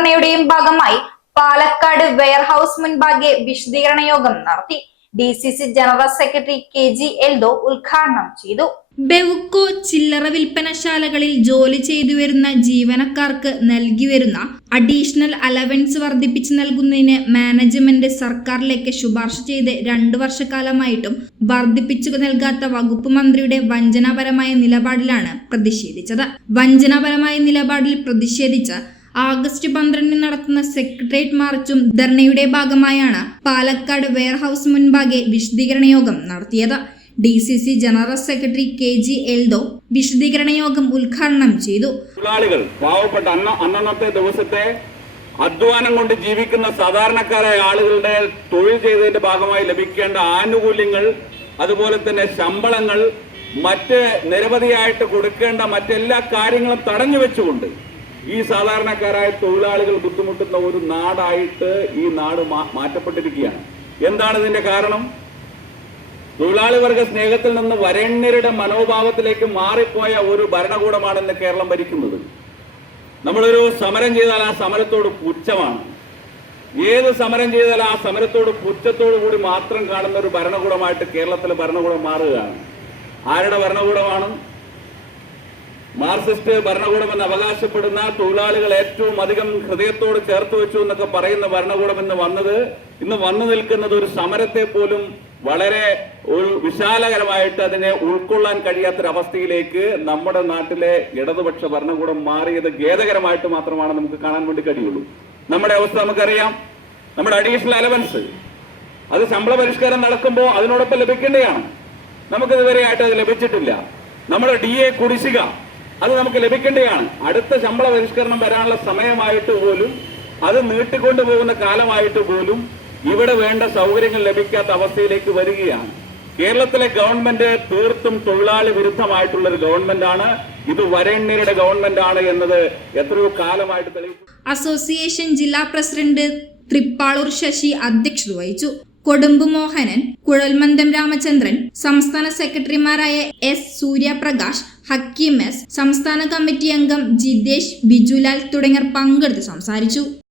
ധർണയുടെയും ഭാഗമായി പാലക്കാട് വെയർഹൌസ് മുൻപാകെ വിശദീകരണ യോഗം നടത്തി. DCC general secretary KG Eldho ഉദ്ഘാടനം ചെയ്തു. ബെവ്കോ ചില്ലറ വിൽപ്പനശാലകളിൽ ജോലി ചെയ്തു വരുന്ന ജീവനക്കാർക്ക് നൽകി വരുന്ന അഡീഷണൽ അലവൻസ് വർദ്ധിപ്പിച്ചു നൽകുന്നതിന് മാനേജ്മെന്റ് സർക്കാരിലേക്ക് ശുപാർശ ചെയ്ത് 2 വർഷക്കാലമായിട്ടും വർദ്ധിപ്പിച്ചു നൽകാത്ത വകുപ്പ് മന്ത്രിയുടെ വഞ്ചനാപരമായ നിലപാടിലാണ് പ്രതിഷേധിച്ചത്. വഞ്ചനാപരമായ നിലപാടിൽ പ്രതിഷേധിച്ച് ആഗസ്റ്റ് 12 നടത്തുന്ന സെക്രട്ടേറിയറ്റ് മാർച്ചും ധർണയുടെ ഭാഗമായാണ് പാലക്കാട് വെയർഹൌസ് മുൻപാകെ വിശദീകരണ യോഗം നടത്തിയത്. DCC general secretary KG Eldho വിശദീകരണ യോഗം ഉദ്ഘാടനം ചെയ്തു. തൊഴിലാളികൾ പാവപ്പെട്ട അന്നത്തെ ദിവസത്തെ അധ്വാനം കൊണ്ട് ജീവിക്കുന്ന സാധാരണക്കാരായ ആളുകളുടെ തൊഴിൽ ചെയ്തതിന്റെ ഭാഗമായി ലഭിക്കേണ്ട ആനുകൂല്യങ്ങൾ, അതുപോലെ തന്നെ ശമ്പളങ്ങൾ, മറ്റ് നിരവധിയായിട്ട് കൊടുക്കേണ്ട മറ്റെല്ലാ കാര്യങ്ങളും തടഞ്ഞു വെച്ചുകൊണ്ട് ഈ സാധാരണക്കാരായ തൊഴിലാളികൾ ബുദ്ധിമുട്ടുന്ന ഒരു നാടായിട്ട് ഈ നാട് മാറ്റപ്പെട്ടിരിക്കുകയാണ്. എന്താണ് ഇതിന്റെ കാരണം? തൊഴിലാളി വർഗ സ്നേഹത്തിൽ നിന്ന് വരേണ്യരുടെ മനോഭാവത്തിലേക്ക് മാറിപ്പോയ ഒരു ഭരണകൂടമാണ് ഇന്ന് കേരളം ഭരിക്കുന്നത്. നമ്മളൊരു സമരം ചെയ്താൽ ആ സമരത്തോട് പുച്ഛമാണ്. ഏത് സമരം ചെയ്താൽ ആ സമരത്തോട് പുച്ഛത്തോടു കൂടി മാത്രം കാണുന്ന ഒരു ഭരണകൂടമായിട്ട് കേരളത്തിലെ ഭരണകൂടം മാറുകയാണ്. ആരുടെ ഭരണകൂടമാണ്? മാർക്സിസ്റ്റ് ഭരണകൂടമെന്ന് അവകാശപ്പെടുന്ന, തൊഴിലാളികൾ ഏറ്റവും അധികം ഹൃദയത്തോട് ചേർത്ത് വെച്ചു എന്നൊക്കെ പറയുന്ന ഭരണകൂടം ഇന്ന് വന്നു നിൽക്കുന്നത് ഒരു സമരത്തെ പോലും വളരെ വിശാലകരമായിട്ട് അതിനെ ഉൾക്കൊള്ളാൻ കഴിയാത്തൊരവസ്ഥയിലേക്ക് നമ്മുടെ നാട്ടിലെ ഇടതുപക്ഷ ഭരണകൂടം മാറിയത് ഖേദകരമായിട്ട് മാത്രമാണ് നമുക്ക് കാണാൻ വേണ്ടി കഴിയുള്ളൂ. നമ്മുടെ അവസ്ഥ നമുക്കറിയാം. നമ്മുടെ അഡീഷണൽ അലവൻസ് അത് ശമ്പള പരിഷ്കാരം നടക്കുമ്പോൾ അതിനോടൊപ്പം ലഭിക്കേണ്ടതാണ്. നമുക്കിതുവരെയായിട്ട് അത് ലഭിച്ചിട്ടില്ല. നമ്മുടെ DA കുടിശ്ശിക അത് നമുക്ക് ലഭിക്കേണ്ടതാണ്. അടുത്ത ശമ്പള പരിഷ്കരണം വരാനുള്ള സമയമായിട്ട് പോലും, അത് നീട്ടിക്കൊണ്ടു പോകുന്ന കാലമായിട്ട് പോലും ഇവിടെ വേണ്ട സൗകര്യങ്ങൾ ലഭിക്കാത്ത അവസ്ഥയിലേക്ക് വരികയാണ്. കേരളത്തിലെ ഗവൺമെന്റ് തീർത്തും തൊഴിലാളി വിരുദ്ധമായിട്ടുള്ള ഒരു ഗവൺമെന്റാണ്. ഇത് വരേണ്യരുടെ ഗവൺമെന്റ് ആണ് എന്നത് എത്രയോ കാലമായിട്ട് തെളിയിച്ചു. അസോസിയേഷൻ ജില്ലാ പ്രസിഡന്റ് തൃപ്പാളൂർ ശശി അധ്യക്ഷത വഹിച്ചു. കൊടുമ്പ് മോഹനൻ, കുഴൽമന്ദം രാമചന്ദ്രൻ, സംസ്ഥാന സെക്രട്ടറിമാരായ S സൂര്യപ്രകാശ്, ഹക്കീം S, സംസ്ഥാന കമ്മിറ്റി അംഗം ജിതേഷ്, ബിജുലാൽ തുടങ്ങിയവർ പങ്കെടുത്ത് സംസാരിച്ചു.